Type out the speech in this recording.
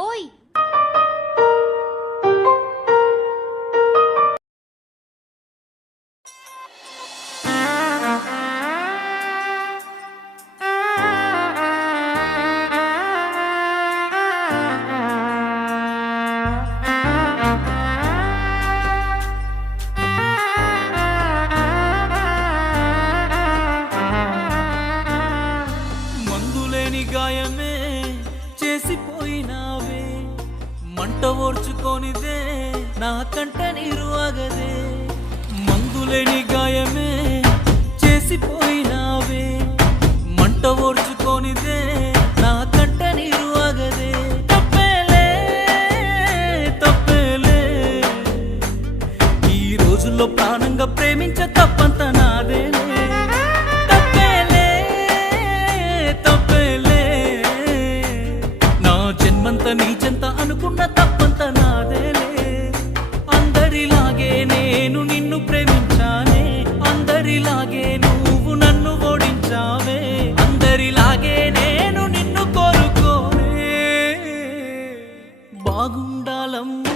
ఓయ్ మందులేని గాయమే చేసిపోయినావే, మంట ఓర్చుకొనిదే నా కంట నీరు ఆగదే. మందులేని గాయమే చేసిపోయినావే, మంట ఓర్చుకొనిదే నా కంట నీరు ఆగదే. తప్పేలే తప్పేలే, ఈ రోజుల్లో ప్రాణంగా ప్రేమించ తప్పంత నాదేలే. నీచెంత అనుకున్న తప్పంత నాదేలే. అందరిలాగే నేను నిన్ను ప్రేమించానే, అందరిలాగే నువ్వు నన్ను ఓడించావే, అందరిలాగే నేను నిన్ను కోరుకోనే. బాగుండాలమ్మ